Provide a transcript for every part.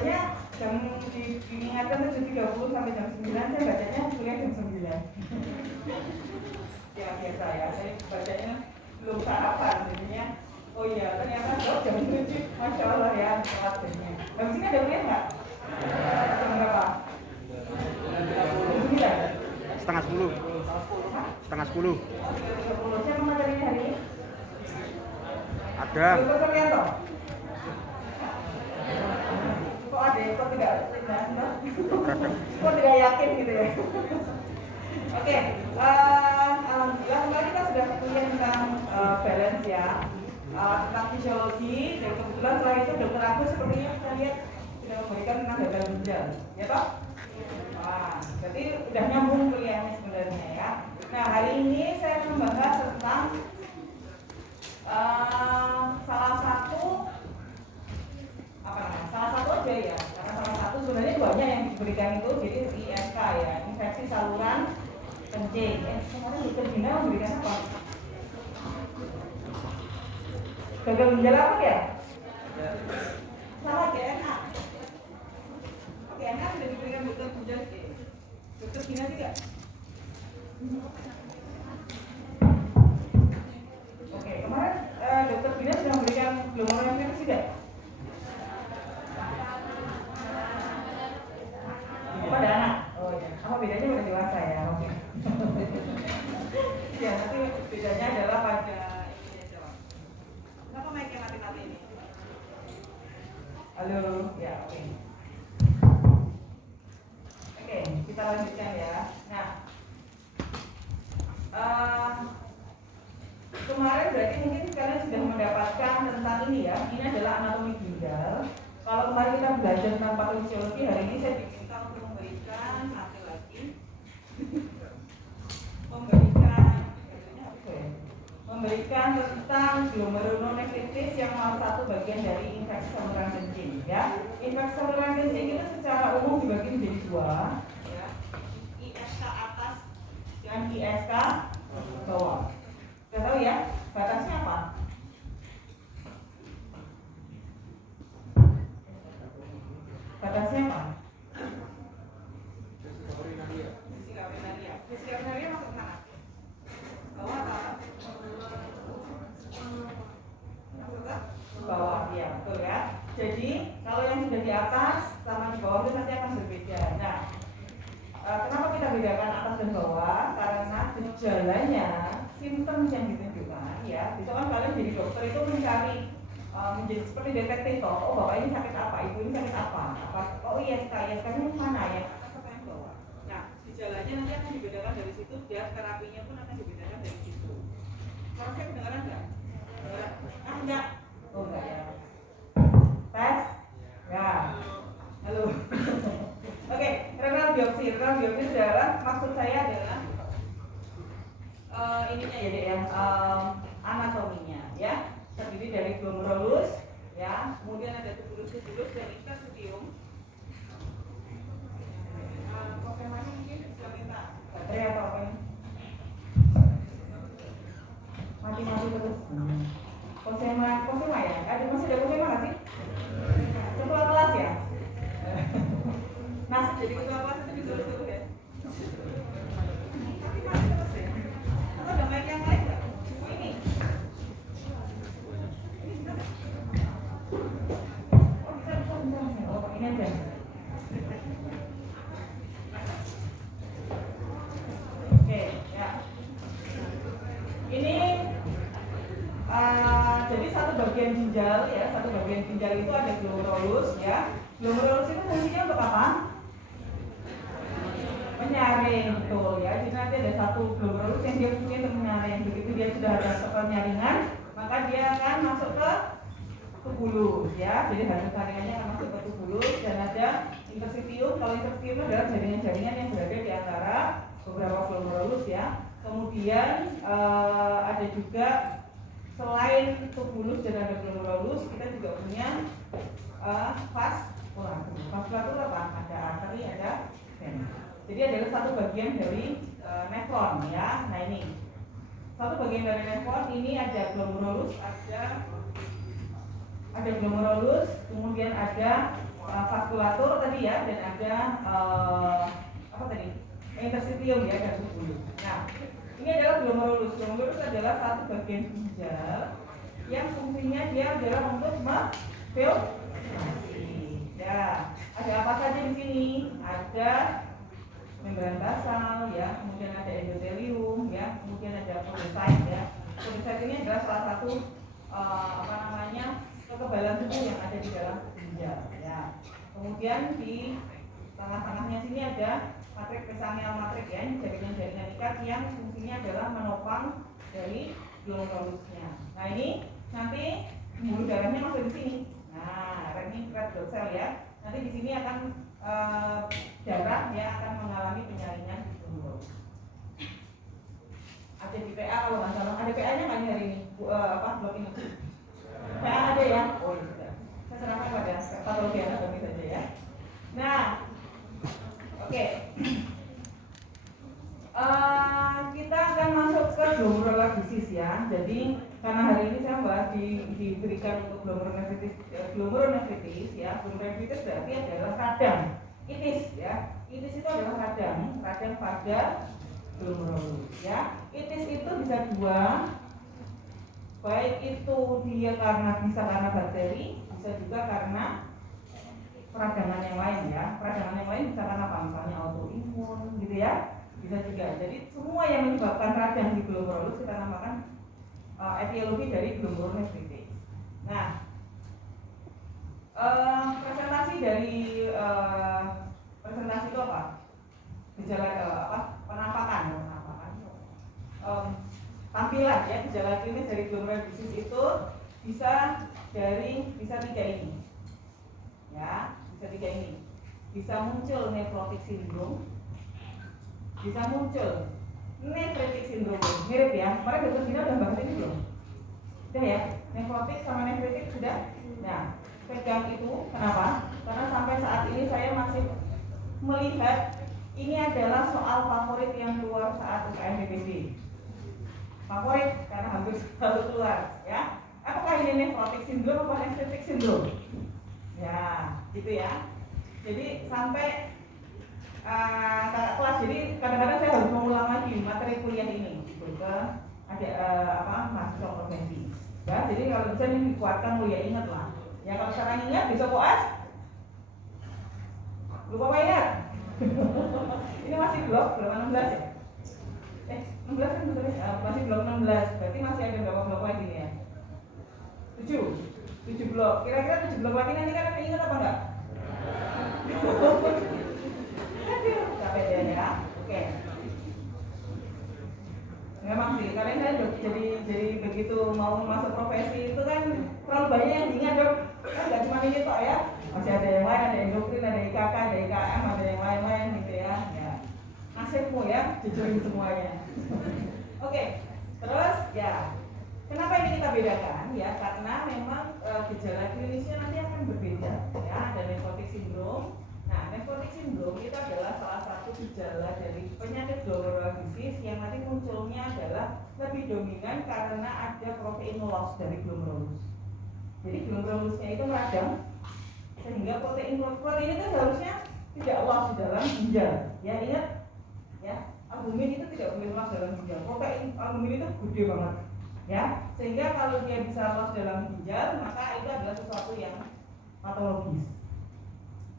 bacanya jam diingatkan 7.30 sampai jam 9, saya bacanya kuliah jam 9. Ya biasa ya, saya bacanya belum sarapan jadinya. Oh iya, ternyata jam 7, Masya Allah ya, telat jadinya. Habis ini ada kuliah nggak? Jam berapa? Setengah 10. Setengah 10. Siapa materinya hari ini? Ada. Kok ada? Kok tidak? Kok tidak yakin gitu ya? Oke, alhamdulillah kemarin kita sudah kuliah tentang balance ya, tentang fisiologi. Dan kebetulan setelah itu Dokter Agus sepertinya kita lihat sudah memberikan tentang gagal ginjal, ya toh? Wah, berarti udah nyambung kuliahnya sebenarnya ya. Nah, hari ini saya akan membahas tentang salah satu aja ya, karena salah satu sebenarnya banyak yang diberikan itu, jadi ISK ya, infeksi saluran kencing. Kemarin Dokter Dina memberikan apa? Gagal ginjal apa ya? Sama DNA. DNA sudah diberikan Dokter ginjal. Dokter Dina juga. Oke, kemarin Dokter Dina sudah memberikan glomerulonephritis tidak? Pada anak. Oh ya. Apa bedanya pada dewasa ya? Oke. Ya, nanti bedanya adalah pada ini aja. Kenapa mic-nya mati-mati ini? Halo, ya oke. Oke, kita lanjutkan ya. Nah, kemarin berarti mungkin kalian sudah mendapatkan tentang ini ya. Ini adalah anatomi ginjal. Kalau kemarin kita belajar tentang patofisiologi, hari ini saya diminta untuk memberikan tentang glomerulonephritis yang salah satu bagian dari infeksi saluran kencing ya. Infeksi saluran kencing itu secara umum dibagi menjadi dua ya. ISK atas dan ISK bawah. Sudah tahu ya batasnya apa? Batasnya apa? Fisika urinaria masuk mana? Bawah atau atas? Masuk ke bawah, ya betul ya. Jadi kalau yang sudah di atas sama di bawah itu nanti akan berbeda. Nah, kenapa kita bedakan atas dan bawah? Karena gejalanya, simptom yang ditunjukkan ya. Besok kan kalian jadi dokter itu mencari menjadi seperti detektif toh. Oh bapak ini sakit apa, ibu ini sakit apa? Oh ISK ini mana ya? Gejalanya nanti akan dibedakan dari situ, dan terapinya pun akan dibedakan dari situ. Kalau saya kedengaran enggak? Enggak. Oh enggak ya. Tes? Ya. Halo. Oke, renal biopsi. Renal biopsi adalah maksud saya adalah ininya ya dek ya, anatominya ya. Terdiri dari glomerulus ya, kemudian ada tubulus dan interstitium. Kofemanya mungkin bisa minta baterai atau apa ini? Mati-mati terus. Kofema ya? Masih ada kofema nggak sih? Ketua kelas ya? Nasib jadi ketua kelas itu ditulis-tulis ya? Tapi masih terus ya? Atau ada mic yang lain nggak? Ini? Oh bisa. Oh ini aja. Jadi satu bagian ginjal itu ada glomerulus ya. Glomerulus itu fungsinya untuk apa? Menyaring, betul ya. Jadi nanti ada satu glomerulus yang dia fungsinya untuk menyaring. Begitu dia sudah ada penyaringan, maka dia akan masuk ke tubulus ya. Jadi hasil saringannya akan masuk ke tubulus, dan ada interstitium. Kalau interstitium adalah jaringan-jaringan yang berada di antara beberapa glomerulus ya. Kemudian ada juga selain tubulus dan ada glomerulus, kita juga punya vaskulatur apa? Ada arteri, ada vena. Jadi adalah satu bagian dari nefron ya. Nah ini satu bagian dari nefron, ini ada glomerulus, ada ada glomerulus, kemudian ada vaskulatur tadi ya, dan ada apa tadi? Interstitium ya, dan subulus. Nah, ini adalah glomerulus. Glomerulus adalah satu bagian ginjal yang fungsinya dia adalah untuk memfiltrasi. Ya, ada apa saja di sini? Ada membran basal ya, kemudian ada endotelium ya, kemudian ada podocyte ya. Podocyte ini adalah salah satu kekebalan tubuh yang ada di dalam ginjal ya. Kemudian di tengah-tengahnya sini ada matrik pesanel matrik ya, jaringan-jaringan ikat yang fungsinya adalah menopang dari glomerulusnya. Nah, ini nanti pembuluh darahnya masuk di sini. Nah, red blood cell ya. Nanti di sini akan darah ya akan mengalami penyaringan di glomerulus. Ada di PA kalau nggak salah. Ada PA-nya nggak hari ini? Blok ini. PA ada ya? Oh iya sudah. Saya serahkan pada patologi anatomi saja ya. Nah, oke. Kita akan masuk ke glomerular disease ya. Jadi karena hari ini saya bahas diberikan untuk glomerulonefritis ya. Glomerulonefritis berarti adalah radang itis ya. Itis itu adalah radang pada glomerulus ya. Itis itu bisa dua, baik itu dia bisa karena bakteri, bisa juga karena peradangan yang lain ya. Peradangan yang lain bisa karena apa? Misalnya autoimun gitu ya. Bisa juga. Jadi semua yang menyebabkan radang di glomerulus kita namakan etiologi dari glomerulonefritis. Nah, presentasi itu apa? Gejala penampakan. Tampilan ya gejala klinis dari glomerular disease itu bisa tiga ini. Ya, bisa tiga ini. Bisa muncul nephrotic syndrome, bisa muncul nephritic syndrome. Mirip ya. Kemarin dokter Dina udah bahas ini belum? Sudah ya. Nephrotic sama nephritic sudah. Nah, pegang itu kenapa? Karena sampai saat ini saya masih melihat ini adalah soal favorit yang keluar saat UKM PPD. Favorit karena hampir selalu keluar ya. Apakah ini nephrotic syndrome atau nephritic syndrome? Ya, gitu ya. Jadi sampai kakak kelas, jadi kadang-kadang saya harus mengulang lagi materi kuliah ini gitu, ke mahasiswa profesi. Ya, jadi kalau bisa ini dikuatkan ya ingat lah. Ya kalau sekarang ingat besok koas lupa apa ingat? Ini masih blok 16 ya? 16 kan betul ya? Masih blok 16, berarti masih ada berapa blok lagi nih ya? 7 blok. Kira-kira 7 blok lagi nanti kan ingat apa enggak? Aduh, capek ya. Oke. Memang sih, kalian saya jadi begitu mau masuk profesi itu kan terlalu banyak yang diingat dok. Kan nggak cuma ini toh ya, masih ada yang lain, ada endokrin, ada IKK, ada IKM, ada yang lain-lain gitu ya. Ya, nasibmu ya, jujurin semuanya. Oke, terus ya, kenapa ini kita bedakan ya? Karena memang gejala klinisnya nanti akan berbeda ya. Ada nephrotic syndrome. Nah, nephrotic syndrome itu adalah salah satu gejala dari penyakit glomerular disease yang nanti munculnya adalah lebih dominan karena ada protein loss dari glomerulus. Jadi glomerulusnya itu meradang sehingga protein itu seharusnya tidak loss di dalam ginjal. Ya ingat ya, albumin itu tidak boleh loss dalam ginjal. Protein albumin itu gede banget. Ya, sehingga kalau dia bisa loss dalam ginjal, maka itu adalah sesuatu yang patologis.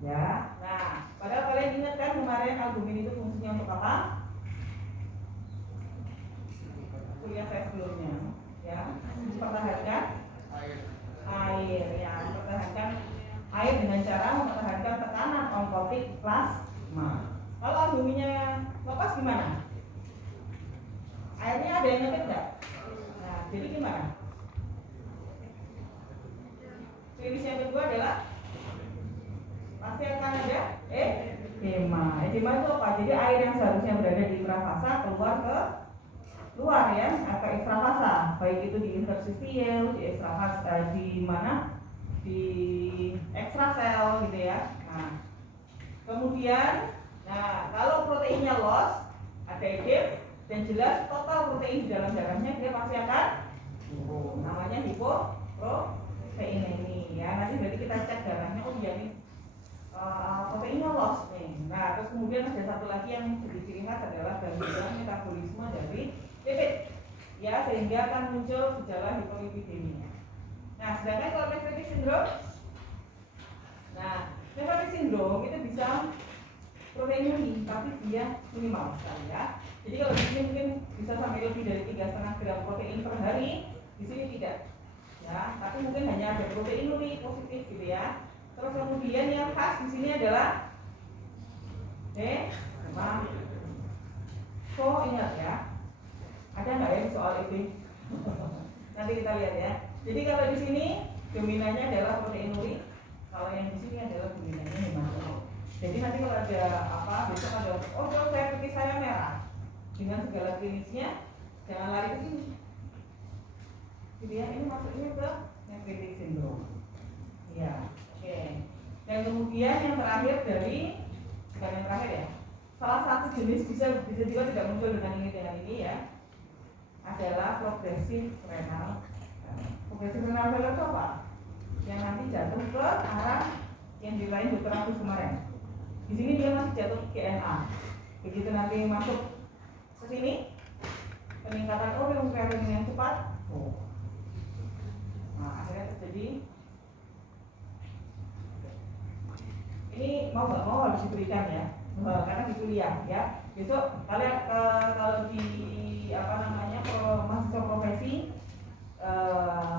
Ya, nah, padahal kalian ingat kan kemarin albumin itu fungsinya untuk apa? Kuliah saya sebelumnya, ya, mempertahankan air, ya, mempertahankan air dengan cara mempertahankan tekanan onkotik plasma. Kalau albuminnya lepas gimana? Airnya ada yang nyetip nggak? Nah, jadi gimana? Klinis yang kedua adalah pasti akan ada edema. Edema itu apa? Jadi air yang seharusnya berada di intrafasa keluar ke luar ya, ke ekstravasa. Baik itu di interstitial, di ekstravasa, di mana? Di ekstrasel gitu ya. Nah, kemudian, kalau proteinnya loss, ada edema dan jelas total protein di dalam darahnya dia pasti akan namanya hipoproteinemia. protein ini ya. Nanti berarti kita cek darahnya, oh iya nih proteinnya loss nih. Nah, terus kemudian ada satu lagi yang jadi ciri khas adalah gangguan metabolisme dari lipid ya, sehingga akan muncul gejala hipolipidemia. Nah, sedangkan kalau nephrotic syndrome, nah nephrotic syndrome itu bisa proteinuri tapi dia minimal sekali ya. Jadi kalau di sini mungkin bisa sampai lebih dari 3,5 gram protein per hari, di sini tidak ya, tapi mungkin hanya ada proteinuri positif gitu ya. Terus kemudian yang khas di sini adalah so ingat ya, ada nggak ya soal itu? Nanti kita lihat ya. Jadi kalau di sini dominannya adalah proteinuri, kalau yang di sini adalah dominannya hematokrit. Jadi nanti kalau ada apa, besok ada kalau saya putih saya merah dengan segala klinisnya, jangan lari ke sini. Jadi ya, ini masuknya ke nephrotic syndrome. Ya. Oke. Dan kemudian yang terakhir bukan yang terakhir ya. Salah satu jenis bisa juga tidak muncul dengan ini ya. Adalah progresif renal. Progresif renal failure itu apa? Yang nanti jatuh ke arah yang dilain dokter Agus kemarin. Di sini dia masih jatuh ke GNA. Begitu nanti masuk ke sini, peningkatan kreatinin yang cepat. Nah, akhirnya terjadi. Ini mau nggak mau harus diberikan ya, karena di kuliah ya. Besok kalian kalau di mahasiswa profesi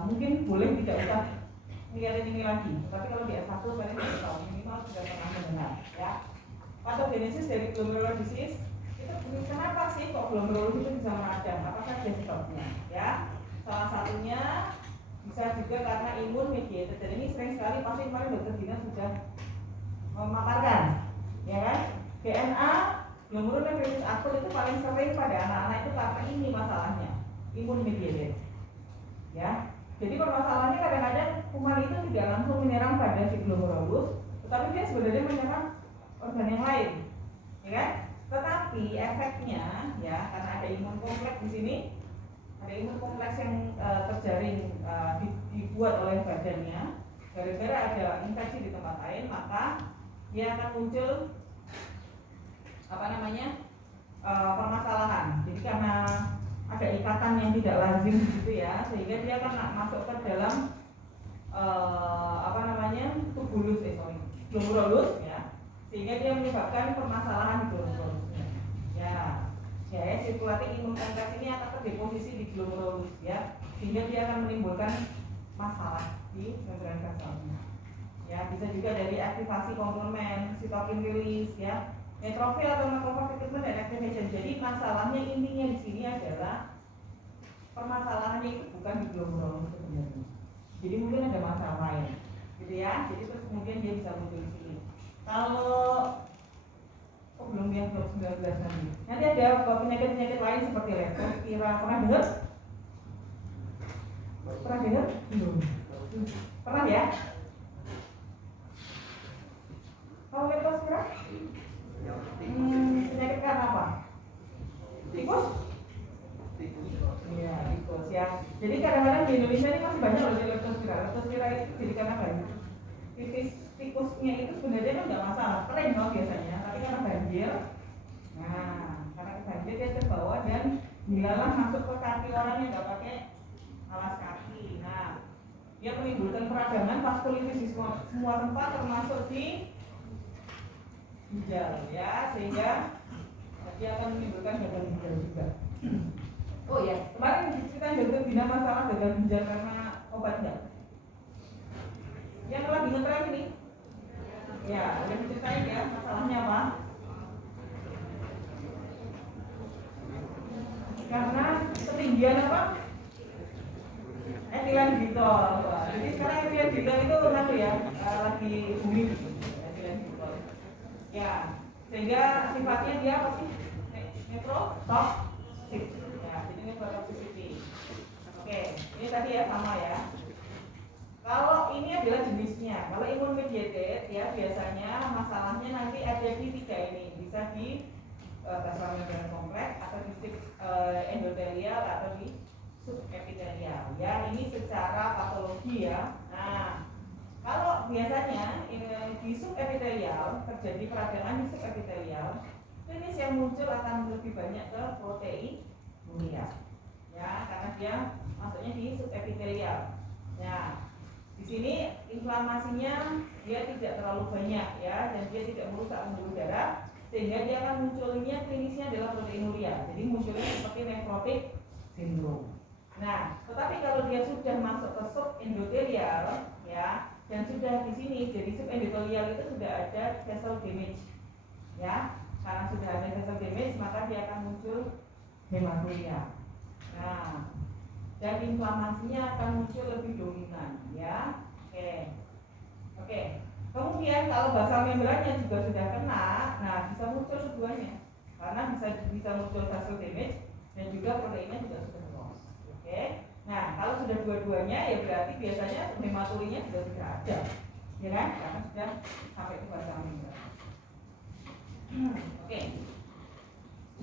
mungkin boleh tidak usah lihat ini lagi, tapi kalau di S1 kalian sudah tahu minimal sudah pernah mendengar ya. Pathogenesis dari glomerular disease itu kenapa sih kok glomerulus itu bisa meradang? Apa saja sebabnya ya? Salah satunya bisa juga karena imun mediated, dan ini sering sekali pasti kemarin dokter Dina sudah memaparkan, ya kan? DNA glomerulonephritis akut itu paling sering pada anak-anak itu karena ini masalahnya, imun mediated. Ya, jadi permasalahannya kadang-kadang kuman itu tidak langsung menyerang pada si glomerulus, tetapi dia sebenarnya menyerang organ yang lain, ya kan? Tetapi efeknya, ya, karena ada imun kompleks di sini, ada imun kompleks yang terjaring dibuat oleh badannya, gara-gara ada infeksi di tempat lain, maka dia akan muncul permasalahan. Jadi karena ada ikatan yang tidak lazim gitu ya, sehingga dia akan masuk ke dalam glomerulus ya, sehingga dia menyebabkan permasalahan di glomerulusnya. Ya, sirkulating imun kompleks ini akan terdeposisi di glomerulus ya, sehingga dia akan menimbulkan masalah di membran basalnya. Ya, bisa juga dari aktivasi komplement, sitokin release ya, neutrofil atau makrofag treatment dan activation. Jadi masalahnya intinya di sini adalah permasalahannya itu bukan di glomerulus sebenarnya. Jadi mungkin ada masalah lain, gitu ya. Jadi terus kemudian dia bisa muncul di sini. Kalau belum 19 nanti. Nanti ada penyakit-penyakit lain seperti leptospira. Pernah dengar? Belum. Pernah ya? Kalau leptospira? Penyakit karena apa? Tikus? Iya, tikus ya. Jadi kadang-kadang di Indonesia ini masih banyak loh leptospira. Leptospira itu jadi karena banyak. Tikusnya itu sebenarnya kan nggak masalah, kering loh biasanya. Tapi karena banjir, karena banjir dia terbawa dan dilalah masuk ke kaki orang yang nggak pakai alas kaki. Nah, dia menimbulkan peradangan vaskulitis di semua tempat, termasuk di ginjal ya, sehingga dia akan menimbulkan gagal ginjal juga. Oh ya, kemarin diceritain dokter Dina masalah gagal ginjal karena obat enggak? Yang lagi ngetren ini, ya udah diceritain ya masalahnya apa? Karena ketinggian apa? Etilen glikol. Jadi sekarang etilen glikol itu lagi booming. Ya, sehingga sifatnya dia apa sih? Nephrotoxic. Ya, jadi nephrotoxicity. Oke, ini tadi ya sama ya. Kalau ini adalah jenisnya. Kalau imun mediated ya biasanya masalahnya nanti ada di tiga ini, bisa di basal membran kompleks atau di endotelial atau di subepitelial. Ya, ini secara patologi ya. Nah, kalau biasanya di subepitelial terjadi peradangan di subepitelial, klinis yang muncul akan lebih banyak ke proteinuria, ya, karena dia masuknya di subepitelial. Nah, di sini inflamasinya dia tidak terlalu banyak, ya, dan dia tidak merusak pembuluh darah, sehingga dia akan munculnya klinisnya adalah proteinuria. Jadi munculnya seperti nefrotik sindrom. Nah, tetapi kalau dia sudah masuk ke subendotelial, ya, dan sudah di sini jadi subendotelial itu sudah ada vessel damage, ya, karena sudah ada vessel damage maka dia akan muncul hematuria. Nah, dan inflamasinya akan muncul lebih dominan, ya. Oke. Kemudian kalau basal membrannya juga sudah kena, nah bisa muncul keduanya, karena bisa muncul vessel damage dan juga proteinnya juga sudah loss. Oke. Nah, kalau sudah dua-duanya ya berarti biasanya hematurinya sudah ada, ya kan? Karena sudah sampai ke basal membran. Oke.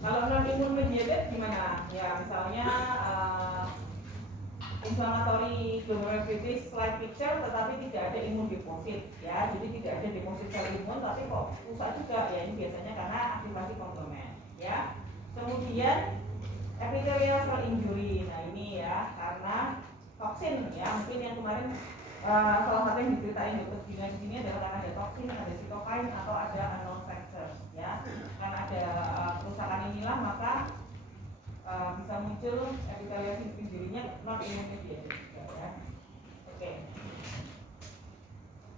Kalau non imun mediated gimana? Ya misalnya inflammatory glomerulonephritis like picture, tetapi tidak ada imun deposit, ya, jadi tidak ada deposit sel imun, tapi kok rusak juga, ya, ini biasanya karena aktivasi komplement, ya. Kemudian epithelial cell injury, nah ini ya karena toksin, ya, mungkin yang kemarin salah satu yang diceritain Dr. Gina di sini adalah karena ada toksin, ada sitokain atau ada unknown factor, ya, karena ada kerusakan inilah maka bisa muncul epithelial injury-nya non immune-mediated juga, ya. Oke.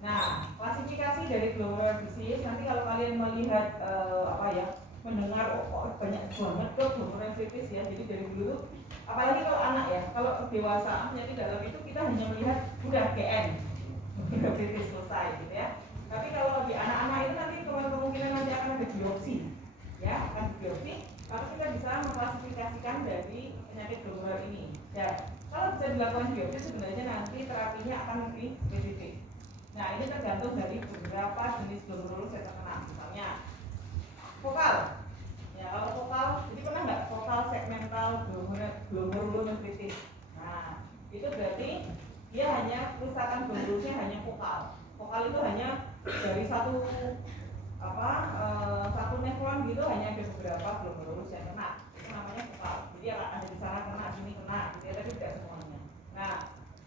Nah, klasifikasi dari glomerular disease nanti kalau kalian melihat mendengar banyak banget kok glomerular disease, ya. Jadi dari dulu, apalagi kalau anak, ya, kalau dewasa penyakit dalam itu kita hanya melihat udah GN, diabetes selesai, gitu ya. Tapi kalau di anak-anak itu nanti kemungkinan nanti akan ada biopsi, ya, akan biopsi. Maka kita bisa mengklasifikasikan dari penyakit glomerular ini. Ya, kalau bisa dilakukan biopsi sebenarnya nanti terapinya akan lebih spesifik. Nah, ini tergantung dari beberapa jenis glomerulus yang terkena. Misalnya vokal. Ya, kalau vokal, jadi pernah nggak vokal segmental glomerulonephritis? Nah, itu berarti dia hanya kerusakan glomerulusnya hanya vokal. Vokal itu hanya dari satu nefron gitu, hanya ada beberapa glomerulus yang kena, itu namanya vokal. Jadi ada di sana kena, sini kena, gitu ya, tapi tidak semuanya. Nah,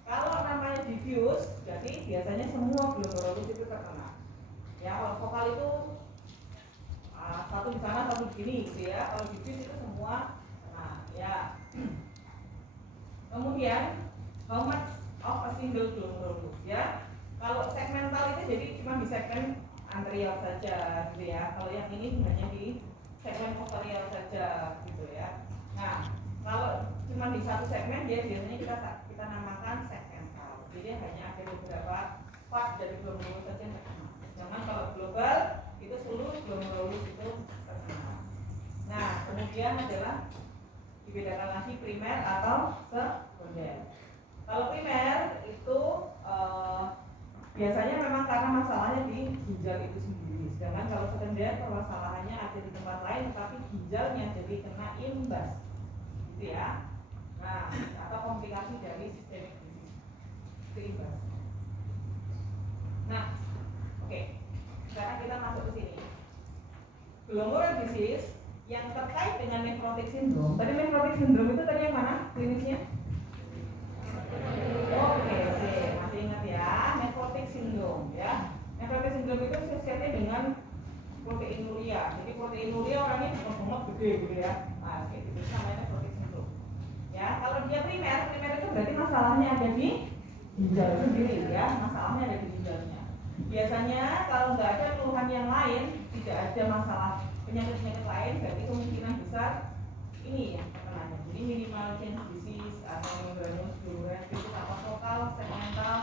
kalau namanya diffuse, jadi biasanya semua glomerulus itu terkena. Ya, kalau vokal itu satu di sana, satu di sini, gitu ya. Kalau diffuse itu semua kena, ya. Kemudian how much of a single glomerulus, ya. Kalau segmental itu jadi cuma di segmen anterior saja, gitu ya. Kalau yang ini hanya di segmen posterior saja, gitu ya. Nah, kalau cuma di satu segmen dia biasanya kita namakan segmental. Jadi hanya ada beberapa part dari glomerulus saja yang terkena. Jangan kalau global itu seluruh glomerulus itu terkena. Nah, kemudian adalah dibedakan lagi primer atau sekunder. Kalau primer itu biasanya memang karena masalahnya di ginjal itu sendiri. Sedangkan kalau sekunder permasalahannya ada di tempat lain, tapi ginjalnya jadi kena imbas, gitu ya. Nah, atau komplikasi dari sistemik disease itu imbas. Nah, oke. Sekarang kita masuk ke sini. Glomerular disease yang terkait dengan nephrotic syndrome. Tadi nephrotic syndrome itu tadi yang mana klinisnya? Oke, masih ingat ya, nephrotic syndrome, ya. Nephrotic syndrome itu asosiasinya dengan proteinuria. Jadi proteinuria orangnya gemuk gede gitu ya. Nah, kayak gitu namanya nephrotic syndrome. Ya, kalau dia primer itu berarti masalahnya ada di ginjal sendiri, ya. Masalahnya ada di ginjalnya. Biasanya kalau nggak ada keluhan yang lain, tidak ada masalah penyakit-penyakit lain, berarti kemungkinan besar ini ya terkenanya. Jadi minimal change disease atau membranous glomerulonephritis atau vokal segmental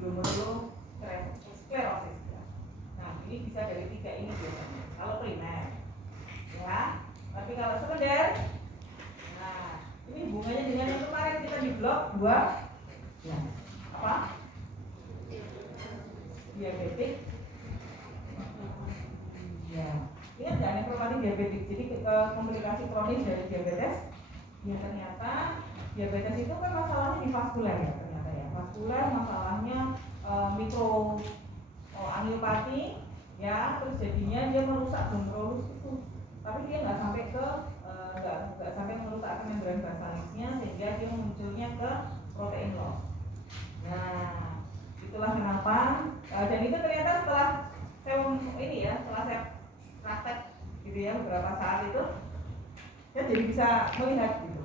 glomerulosclerosis, ya. Nah, ini bisa dari tiga ini biasanya. Kalau primer, ya. Tapi kalau sekunder, nah ini hubungannya dengan yang kemarin kita di blok 2, ya. Apa? Diabetik. Ya. Ingat nggak nefropati diabetik? Jadi komplikasi kronis dari diabetes. Ya ternyata diabetes itu kan masalahnya di vaskuler, ya ternyata ya. kardiovaskuler, masalahnya mikro angiopati, ya, terus jadinya dia merusak bronchus itu, tapi dia nggak sampai ke nggak sampai merusak membran basalisnya sehingga dia munculnya ke protein loss. Nah, itulah kenapa dan itu ternyata setelah setelah saya praktek gitu ya beberapa saat itu, saya jadi bisa melihat gitu.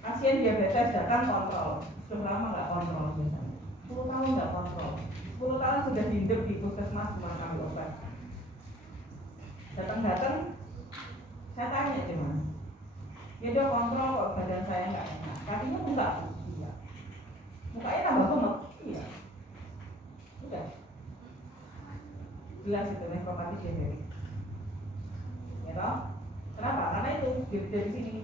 Pasien diabetes datang kontrol, sudah lama nggak kontrol biasanya, 10 tahun nggak kontrol, 10 tahun sudah diindep di puskesmas cuma ambil obat. Datang-datang, saya tanya gimana? Ya dia kontrol kok badan saya nggak enak, kakinya buka, iya. Mukanya tambah gemuk, iya. Udah, jelas itu nefropati diabetes. Ya toh? Kenapa? Karena itu dari sini.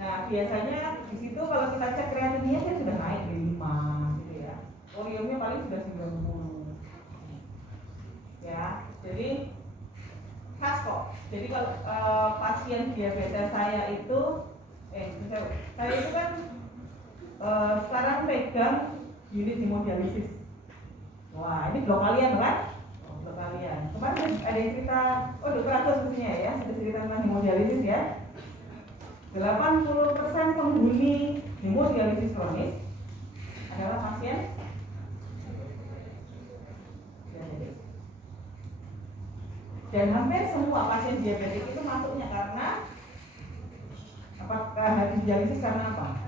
Nah, biasanya di situ kalau kita cek kreatinnya dia sudah naik dari 5 gitu ya. Oriumnya paling sudah 90. Ya, jadi khas kok. Jadi kalau pasien diabetes saya itu saya itu kan sekarang pegang unit hemodialisis. Wah, ini blok kalian kan? Blok kalian. Kemarin ada yang cerita, dokter Agus mestinya ya, ada cerita tentang hemodialisis ya. 80% penghuni hemodialisis kronis adalah pasien diabetes. Dan hampir semua pasien diabetes itu masuknya karena apakah dialisis karena apa?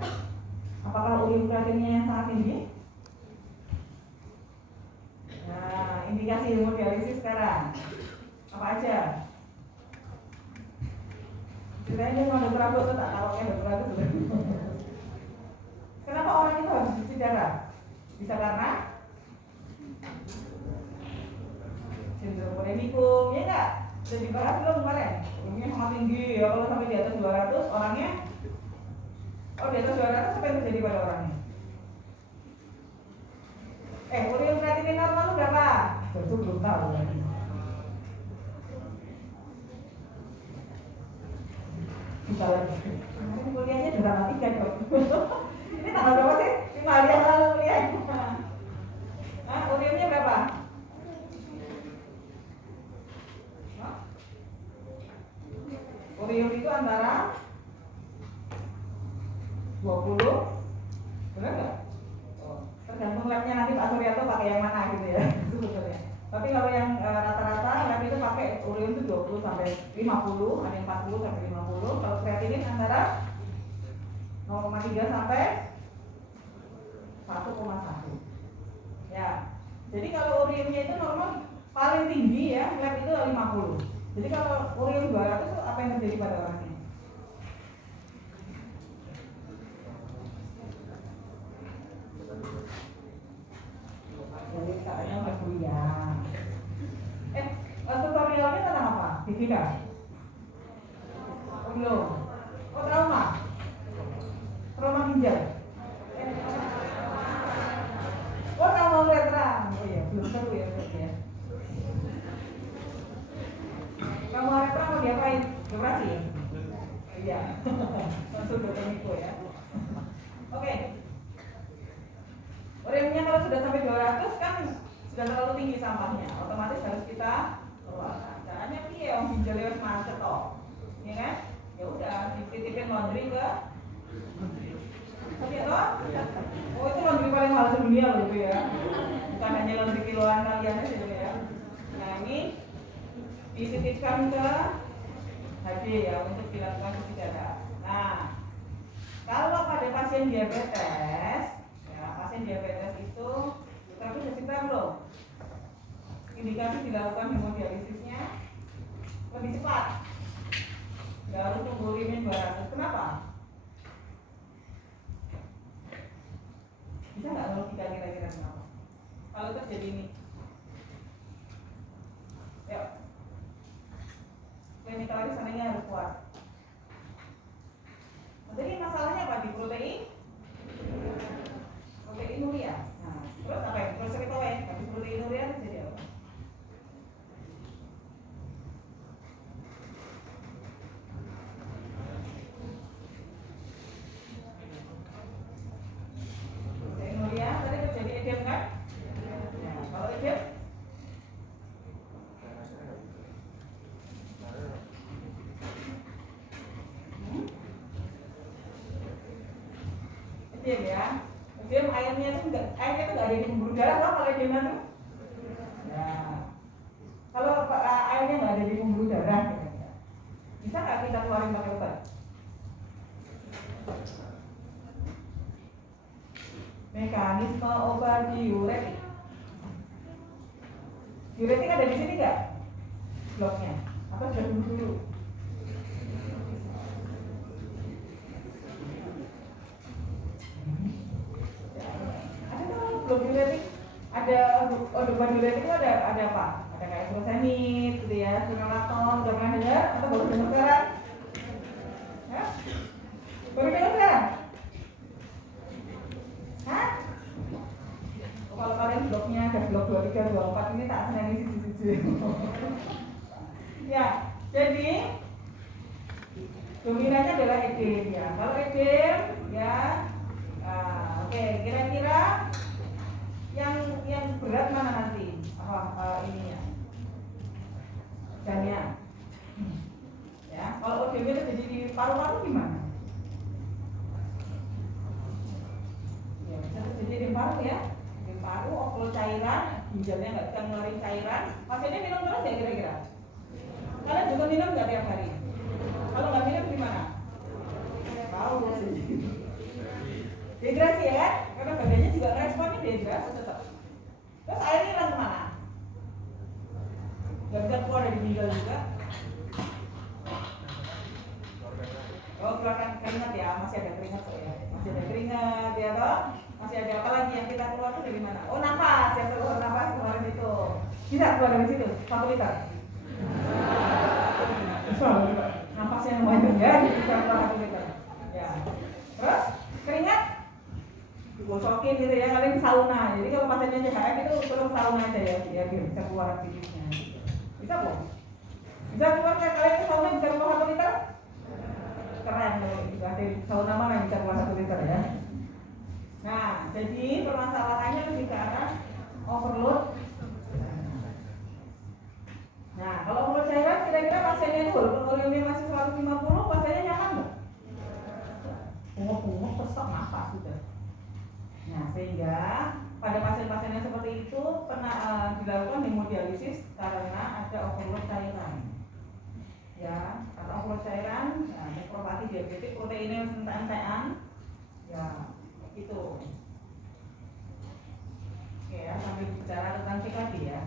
Apakah urin kreatinnya yang sangat tinggi? Nah, indikasi hemodialisis sekarang apa aja? Ceritanya mau dokter Agus tuh tak tahu ya dokter Agus. Kenapa orang itu harus cuci darah? Bisa karena sindrom Ponemikum, ya enggak? Sudah dibahas belum kemarin? Urinnya sangat tinggi, ya kalau sampai di atas 200 orangnya, di atas 200 apa yang terjadi pada orangnya? Urin kreatinin normal itu berapa? Itu belum tahu lagi. Bisa lagi. Kemarin kuliahnya dramatika dong. Ini tanggal berapa sih? 5 hari yang lalu kuliah. Urinnya berapa? Urium itu antara 20, benar nggak? Tergantung labnya nanti Pak Suryato pakai yang mana gitu ya. Sebetulnya. Tapi kalau yang rata-rata lab itu pakai urium itu 20 sampai 50, ada yang 40 sampai 50. Kalau kreatinin antara 0,3 sampai 1,1. Ya. Jadi kalau uriumnya itu normal paling tinggi ya, lab itu 50. Jadi kalau urium 200 itu apa yang terjadi pada orangnya? Jadi katanya udah kuliah. Tutorialnya tentang apa? Fisika? Belum. Trauma? Trauma ginjal? Trauma uretra? Oh iya, belum tahu ya berarti ya. Trauma uretra mau diapain? Operasi? Iya. Langsung dokter Miko ya. Oke. Uriumnya kalau sudah sampai 200 kan sudah terlalu tinggi sampahnya, otomatis harus kita keluarkan. Caranya piye om ginjalnya wis macet toh. Ya kan? Ya udah dititipin laundry ke tapi toh? Itu laundry paling mahal sedunia loh itu ya. Bukan hanya laundry kiloan kalian aja gitu ya. Nah, ini dititipkan ke HD ya untuk dilakukan cuci darah. Nah, kalau pada pasien diabetes itu tapi sudah cerita belum? Indikasi dilakukan hemodialisisnya lebih cepat. Nggak harus tunggu urimin 200. Kenapa? Bisa nggak logika kira-kira kenapa? Kalau terjadi ini, yuk, klinikal sananya harus kuat. Jadi masalahnya apa di protein? Proteinuria. Nah, terus apa ya? Terus kita tahu ya, habis proteinuria terjadi apa? Proteinuria, tadi Edem ya. Edem airnya itu enggak ada di pembuluh darah loh kalau edema tuh. Ya. Kalau airnya nggak ada di pembuluh darah, bisa nggak kita keluarin pakai obat? Mekanisme obat diuretik. Diuretik ada di sini nggak? Bloknya. Apa sudah dulu? Ada tuh blok diuretik. Ada obat diuretik itu ada apa? Ada kayak furosemid, gitu ya, spironolactone. Udah pernah dengar atau baru dengar sekarang? Ya? Baru dengar sekarang? Hah? Oh, kalau kalian bloknya ada blok 23, 24 ini tak senang sisi-sisi. Ya, jadi dominannya adalah edem ya. Kalau edem ya, oke, kira-kira yang berat mana nanti? Ininya, dannya. Ya, kalau edemnya terjadi di paru-paru gimana? Ya, bisa terjadi di paru ya. Di paru, overload cairan, ginjalnya nggak bisa ngeluarin cairan. Pasiennya minum terus ya kira-kira? Kalian juga minum nggak tiap hari? Kalau nggak minum gimana? Tahu sih. Dehidrasi ya kan? Karena badannya juga responnya dehidrasi tetap. Terus airnya hilang kemana? Nggak bisa keluar dari ginjal juga. Oh, keluarkan keringat ya, masih ada keringat kok ya. Masih ada keringat ya toh? Masih ada apa lagi yang kita keluar tuh dari mana? Oh, nafas, yang keluar nafas kemarin itu. Bisa keluar dari situ, 1 liter. Bisa, nafas yang banyak ya, bisa keluar 1 liter. Ya. Terus keringat digosokin gitu ya, kalian sauna. Jadi kalau pasiennya CHF itu perlu sauna aja ya, biar bisa keluar aktivitasnya. Bisa kok? Bisa keluar kan kalian ke sauna bisa keluar 1 liter? Keren kalau bisa di sauna mana yang bisa keluar 1 liter ya. Nah, jadi permasalahannya lebih ke arah overload. Nah, kalau overload cairan kira-kira pasiennya itu walaupun volume masih 150, pasiennya nyaman nggak? Bungok-bungok sesak nafas sudah. Nah, sehingga pada pasien-pasien yang seperti itu pernah dilakukan hemodialisis karena ada overload cairan. Ya, atau overload cairan, nah, nefropati diabetik, proteinnya entek-entekan. Ya, itu. Oke ya, sambil bicara tentang PKB ya.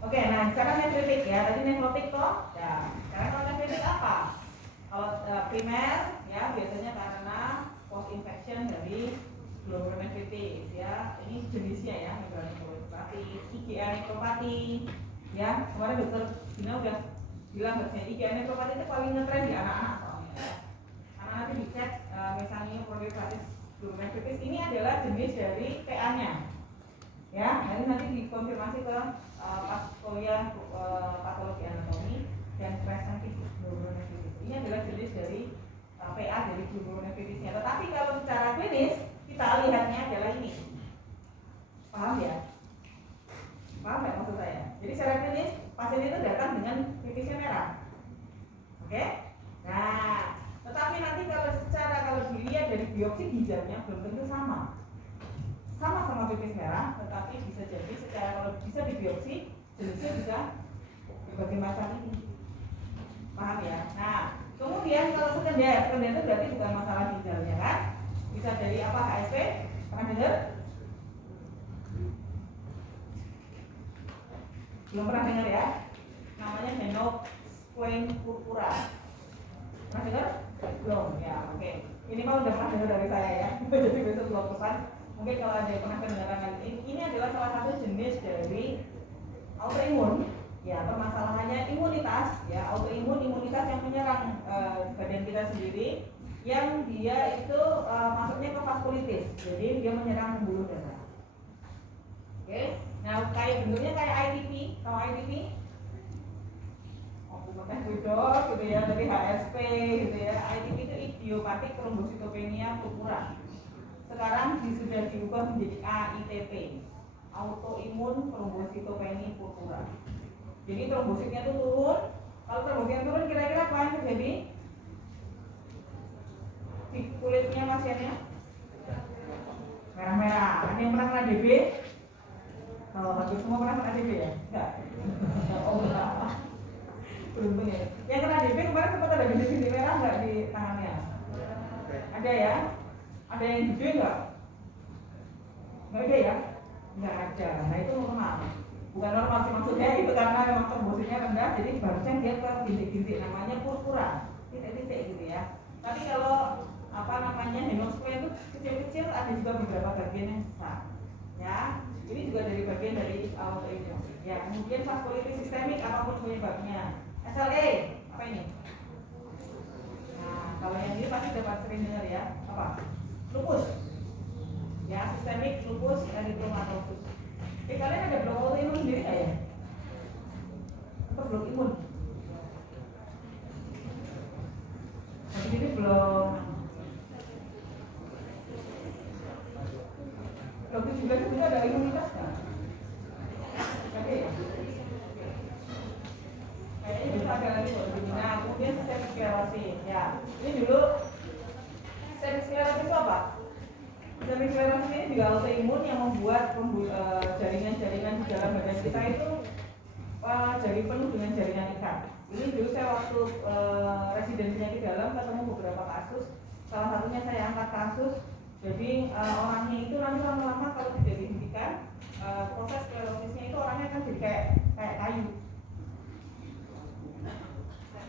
Oke, nah sekarang nefritik ya. Tadi nefrotik toh. Ya, sekarang kalau nefritik apa? Kalau primer ya biasanya karena post infection dari glomerulonefritis ya. Ini jenisnya ya, membranopati, IgA nefropati. Ya, kemarin dokter Dina udah bilang bahwa IgA nefropati itu paling ngetren di anak-anak soalnya. Anak-anak itu dicek misalnya proliferatif glomerulonefritis ini adalah jenis dari PA-nya. Ya, nanti dikonfirmasi ke pas kuliah patologi anatomi dan presentif glomerulonefritis. Ini adalah jenis dari PA dari glomerulonefritisnya. Tetapi kalau secara klinis kita lihatnya adalah ini. Paham ya? Paham ya maksud saya? Jadi secara klinis pasien itu datang dengan pipisnya merah. Oke? Nah, tetapi nanti kalau dilihat dari biopsi ginjalnya belum tentu sama. Sama-sama pipis merah, tetapi bisa jadi secara kalau bisa dibiopsi jenisnya bisa berbagai macam ini. Paham ya? Nah, kemudian kalau sekunder itu berarti bukan masalah ginjalnya kan? Bisa jadi apa? HSP? Pernah dengar? Belum pernah dengar ya? Namanya Henoch-Swain purpura. Pernah dengar? Belum ya, oke. Ini mah udah pernah dengar dari saya ya. Jadi besok belum depan. Mungkin kalau ada yang pernah kedengaran ini adalah salah satu jenis dari autoimun. Ya, permasalahannya imunitas. Ya, autoimun imunitas yang menyerang badan kita sendiri, yang dia itu masuknya ke vaskulitis. Jadi dia menyerang pembuluh darah. Oke. Nah, kayak bentuknya kayak ITP, tahu ITP? Teh widor gitu ya, dari HSP gitu ya. ITP itu idiopatik trombositopenia purpura. Sekarang sudah diubah menjadi AITP, autoimun trombositopenia purpura. Jadi trombositnya itu turun. Kalau trombositnya turun, kira-kira apa yang terjadi di kulitnya pasiennya? Merah-merah. Ada yang pernah kena DB? Oh, hampir semua pernah kena DB ya? Enggak. Oh, enggak. Beruntung ya. Yang kena DB kemarin sempat ada bintik-bintik merah enggak di tangannya? Ada ya? Ada yang gede enggak? Enggak ada ya? Enggak ada. Nah itu normal. Bukan normal sih, maksudnya itu karena memang trombositnya rendah, jadi harusnya dia ke bintik-bintik, namanya purpura, titik-titik gitu ya. Tapi kalau apa namanya hemosphere itu kecil-kecil, ada juga beberapa bagian yang besar. Ya, ini juga dari bagian dari autoimun. Ya, kemudian vaskulitis sistemik apapun penyebabnya. SLE apa ini? Nah, kalau yang ini pasti dapat sering dengar ya. Apa? Lupus. Ya, sistemik lupus erythematosus. Kalian ada blok autoimun sendiri nggak ya? Atau blok imun? Tapi ini blok 17 itu ada imunitas nggak? Ada ya? Kayaknya bisa ada lagi loh. Nah, kemudian sistem sklerosis. Ya, ini dulu sistem sklerosis itu apa? Sistem sklerosis ini juga autoimun yang membuat jaringan-jaringan di dalam badan kita itu jadi penuh dengan jaringan ikat. Ini dulu saya waktu residen penyakit dalam ketemu beberapa kasus. Salah satunya saya angkat kasus. Jadi orangnya itu nanti lama-lama kalau tidak dihentikan proses sklerosisnya itu orangnya akan jadi kayak kayu.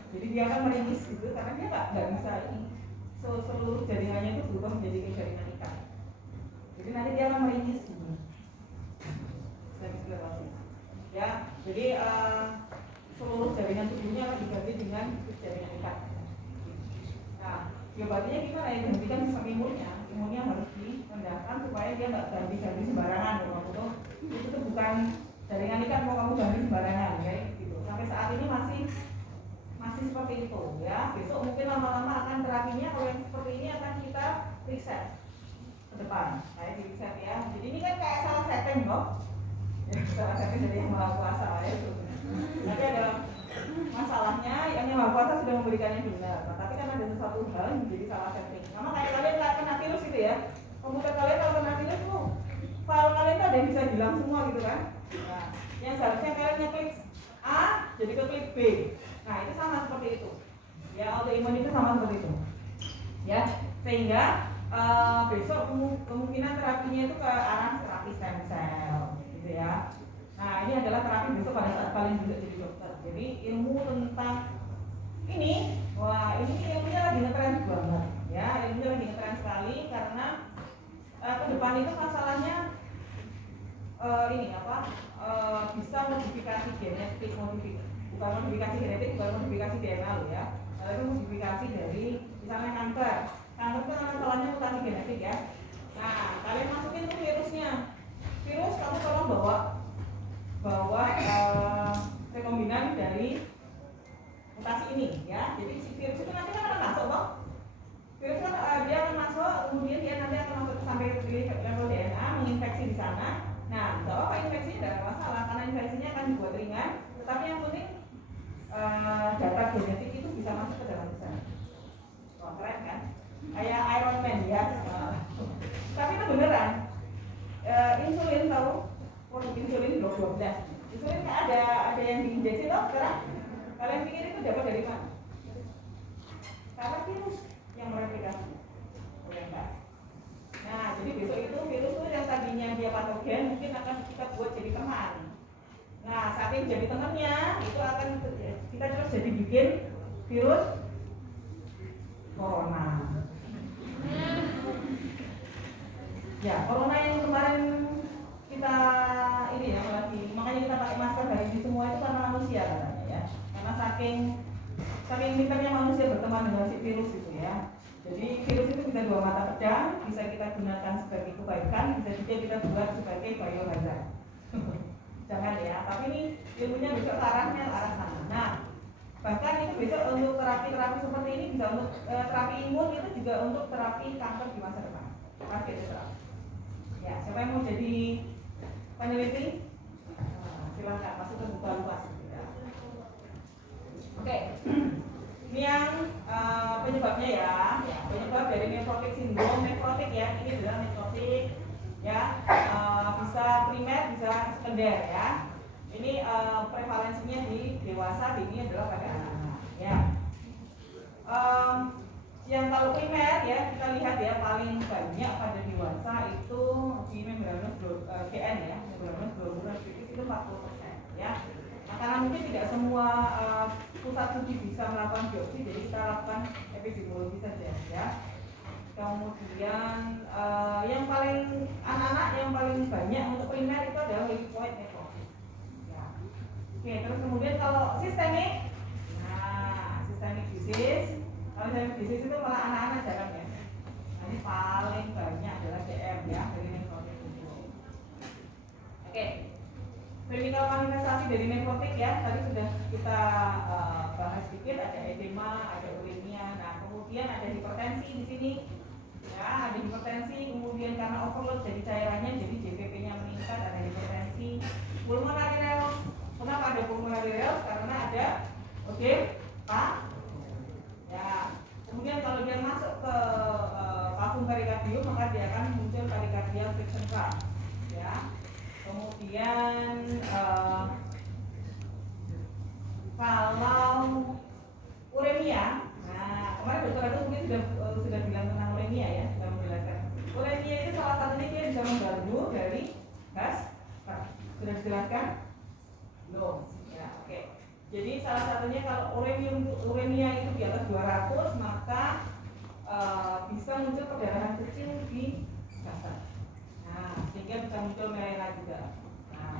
Jadi dia akan meringis gitu karena dia nggak bisa ini. Seluruh jaringannya itu berubah menjadi jaringan ikat. Jadi nanti dia akan meringis gitu. Sklerosis. Ya, jadi seluruh jaringan tubuhnya akan diganti dengan jaringan ikat. Nah, obatnya gimana ya? Dihentikan sistem imunnya. Imunnya harus direndahkan supaya dia nggak ganti-ganti sembarangan. Kamu tuh itu tuh bukan jaringan ikat mau kamu ganti sembarangan, kayak gitu. Sampai saat ini masih seperti itu, ya. Besok mungkin lama-lama akan terapinya kalau yang seperti ini akan kita reset ke depan. Kayak di reset ya. Jadi ini kan kayak salah setting loh. Ya, salah setting dari yang maha kuasa ya itu. Tapi ada masalahnya yang maha kuasa sudah memberikan yang benar. Nah, tapi kan ada sesuatu hal yang menjadi salah setting. Sama kayak kalian kena virus gitu ya. Komputer kalian kalau kena virus tuh file kalian tuh ada yang bisa hilang semua gitu kan. Nah, yang seharusnya kalian ngeklik A jadi keklik B. Nah, itu sama seperti itu. Ya, autoimun itu sama seperti itu. Ya, sehingga besok kemungkinan terapinya itu ke arah terapi stem cell gitu ya. Nah, ini adalah terapi besok pada saat kalian juga jadi dokter. Jadi ilmu tentang ini, wah ini ilmunya lagi ngetren banget. Ya, ilmunya lagi ngetren sekali karena ke depan itu masalahnya ini apa? Bisa modifikasi genetik, bukan modifikasi genetik, bukan modifikasi DNA loh ya. Itu modifikasi dari misalnya kanker. Kanker itu kan masalahnya mutasi genetik ya. Nah, kalian masukin tuh virusnya. Virus kamu tolong bawa rekombinan dari mutasi ini ya. Jadi si virus itu nanti kan akan masuk loh. Virus kan dia akan masuk, kemudian dia nanti akan masuk sampai di level DNA, menginfeksi di sana. Nah, nggak apa infeksinya tidak masalah karena infeksinya akan dibuat ringan. Tetapi yang penting data genetik itu bisa masuk ke dalam sana. Wah, keren kan? Kayak Iron Man ya. Tapi itu beneran. Insulin tahu? Produk insulin blok 12. Insulin kan ada yang diinjeksi loh sekarang. Kalian pikir itu dapat dari mana? Karena virus yang mereplikasi. Nah, jadi besok itu virus itu yang tadinya dia patogen mungkin akan kita buat jadi teman. Nah, saat ini jadi temannya itu akan kita terus jadi bikin virus corona. Ya, corona yang kemarin kita ini ya lagi, makanya kita pakai masker hari ini semua itu karena manusia katanya ya. Karena saking pintarnya manusia berteman dengan si virus itu ya. Jadi virus itu bisa dua mata pedang, bisa kita gunakan sebagai kebaikan, bisa juga kita buat sebagai biohazard. Jangan ya, tapi ini ilmunya besok arahnya arah sana. Nah, bahkan itu besok untuk terapi-terapi seperti ini bisa untuk terapi imun itu juga untuk terapi kanker di masa depan. Pasti itu terapi. Ya, siapa yang mau jadi peneliti? Silakan masuk ke buka luas. Ya. Oke. Ini yang penyebabnya ya, penyebab dari nephrotic syndrome, nephrotic ya, ini adalah nephrotic ya, bisa primer, bisa sekunder ya. Ini prevalensinya di dewasa, ini adalah pada anak-anak ya. Yang kalau primer ya, kita lihat ya, paling banyak pada dewasa itu di membranous GN ya, membranous glomerulus itu 40% ya. Nah, karena mungkin tidak semua pusat studi bisa melakukan biopsi, jadi kita lakukan epidemiologi saja ya. Kemudian yang paling anak-anak yang paling banyak untuk primer itu adalah lymphoid necrosis. Ya. Oke, terus kemudian kalau sistemik, nah systemic disease, kalau systemic disease itu malah anak-anak jarang ya. Nah, ini paling banyak adalah DM ya, dari necrotic itu. Oke, klinikal manifestasi dari necrotic ya, tadi sudah kita bahas sedikit, ada edema, ada uremia, nah kemudian ada hipertensi di sini. Ya, ada hipertensi, kemudian karena overload jadi cairannya, jadi JPP-nya meningkat, ada hipertensi. Pulmonary renal, kenapa ada pulmonary renal? Karena ada Pak. Ya, kemudian kalau dia masuk ke kafum perikardium, maka dia akan muncul pericardial friction cramp. Ya, kemudian kalau uremia, nah kemarin dokter itu mungkin sudah bilang tentang uremia ya, sudah menjelaskan. Uremia itu salah satunya dia bisa mengganggu dari gas. Sudah dijelaskan? Belum. Ya, oke. Jadi salah satunya kalau uremia itu di atas 200, maka bisa muncul perdarahan kecil di gasat. Nah, sehingga bisa muncul melena juga. Nah,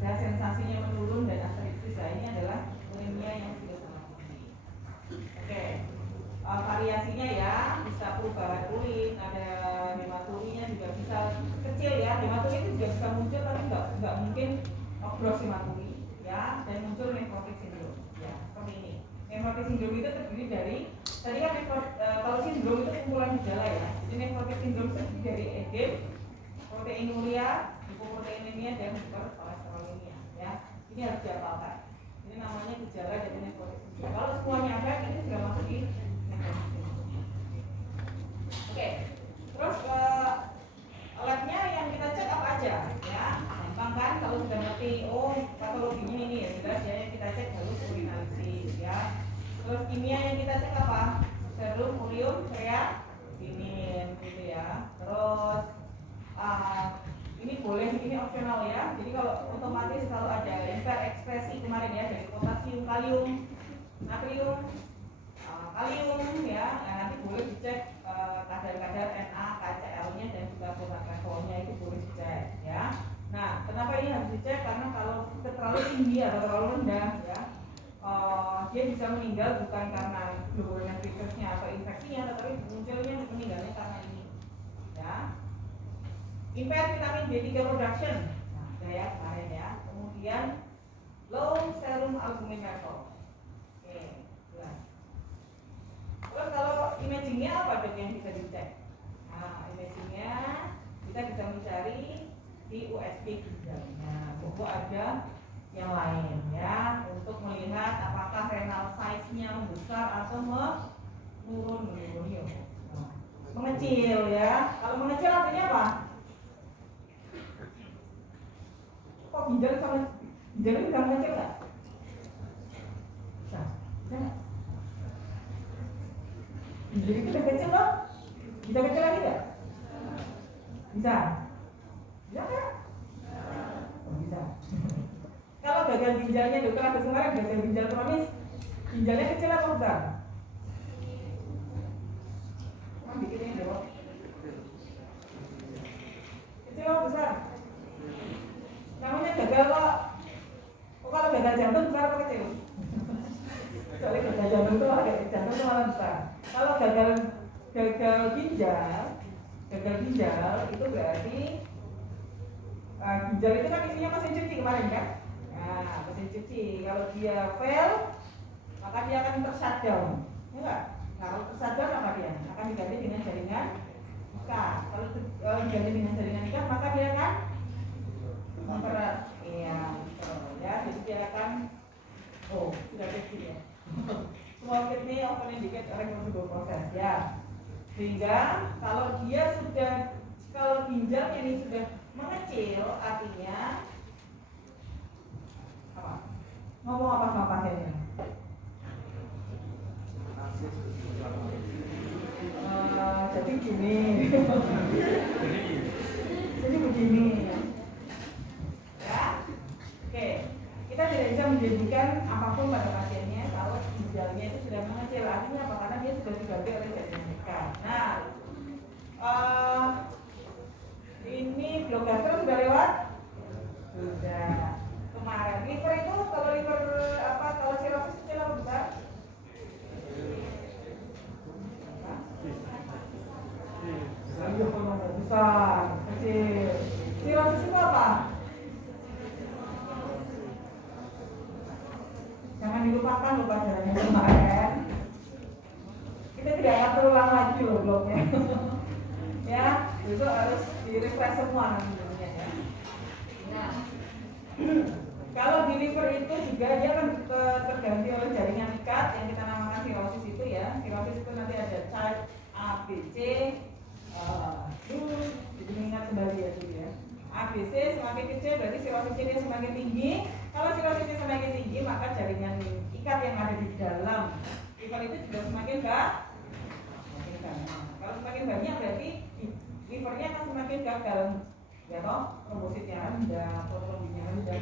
dan sensasinya menurun dan astriktis, ini adalah uremia yang sudah sangat tinggi. Oke, variasinya ya, bisa perubahan urin, ada hematurinya juga bisa kecil ya. Hematuri itu juga bisa muncul, tapi nggak mungkin gross hematuri ya, dan muncul nephrotic syndrome ya, seperti ini. Nephrotic syndrome itu terdiri dari, tadi kan kalau sindrom itu kumpulan gejala ya. Jadi nephrotic syndrome itu terdiri dari edem, proteinuria, hipoproteinemia, dan hiperkolesterolemia ya. Ini harus dihafalkan. Ini namanya gejala dari nephrotic syndrome. Kalau semuanya ada, ini sudah masuk di nephrotic syndrome. Oke, terus labnya yang kita cek apa aja ya? Gampang kan? Kalau sudah ngerti, oh patologinya ini ya, sudah ya, kita cek harus urinalisis ya. Terus kimia yang kita cek apa? Serum, urium, kreatinin gitu ya. Terus ini boleh, ini opsional ya. Jadi kalau otomatis kalau ada hiperekspresi kemarin ya, dari potasium, kalium, natrium, kalium ya, nanti boleh dicek kadar-kadar Na, KCl-nya dan juga potassiumnya itu boleh dicek ya. Nah, kenapa ini harus dicek? Karena kalau terlalu tinggi atau terlalu rendah ya, dia bisa meninggal bukan karena glomerulonephritisnya atau infeksinya, tetapi munculnya meninggalnya karena ini ya. Impaired vitamin B3 production, nah ya kemarin ya. Kemudian low serum albumin level. Oke, jelas. Terus kalau imagingnya apa dong yang bisa dicek? Nah, imagingnya kita bisa mencari di USG ginjal. Nah, buku ada yang lain ya, untuk melihat apakah renal size-nya membesar atau menurun ya. Nah, mengecil ya. Kalau mengecil artinya apa? Kok ginjal sama ginjal itu bisa mengecil nggak? Bisa. Bisa nggak? Ginjal itu udah kecil loh. Bisa kecil lagi nggak? Bisa. Bisa nggak? Oh, bisa. Kalau gagal ginjalnya dokter ada kemarin gagal ginjal kronis, ginjalnya kecil apa besar? Bikinnya dong. Kecil apa besar? Namanya gagal kok. Oh, kalau gagal jantung besar apa kecil? Soalnya gagal jantung itu malah besar. Kalau gagal ginjal itu berarti ginjal itu kan isinya mesin cuci kemarin kan? Nah, mesin cuci kalau dia fail maka dia akan tershutdown, ya enggak? Nah, kalau tershutdown apa dia? Akan diganti dengan jaringan ikat. Kalau diganti dengan jaringan ikat maka dia akan mempererat. Iya, ya, jadi dia akan sudah kecil ya. Small kidney often indicate irreversible process ya. Sehingga kalau ginjal ini sudah mengecil, artinya apa? Ngomong apa sama pasiennya? Jadi gini. Jadi begini. Ya. Oke. Kita tidak bisa menjanjikan apapun pada pasiennya kalau ginjalnya itu sudah mengecil. Artinya apa? Karena dia sudah diganti oleh jaringan ikat. Nah, ini blok gastro sudah lewat? Sudah. Kemarin liver itu kalau sirosis kecil apa besar? Besar, kecil. Sirosis itu apa? Jangan dilupakan loh pelajarannya kemarin. Kita tidak akan terulang lagi loh blognya. Ya, besok harus di-refresh semua nantinya ya. Nah, kalau di liver itu juga dia akan terganti oleh jaringan ikat yang kita namakan sirosis itu ya. Sirosis itu nanti ada type A, B, C. Jadi ingat kembali ya dulu ya. A, B, C semakin kecil berarti sirosisnya dia semakin tinggi. Kalau sirosisnya semakin tinggi maka jaringan ikat yang ada di dalam liver itu juga semakin banyak. Kalau semakin banyak berarti livernya akan semakin gagal, ya toh, trombositnya rendah, protrombinnya rendah,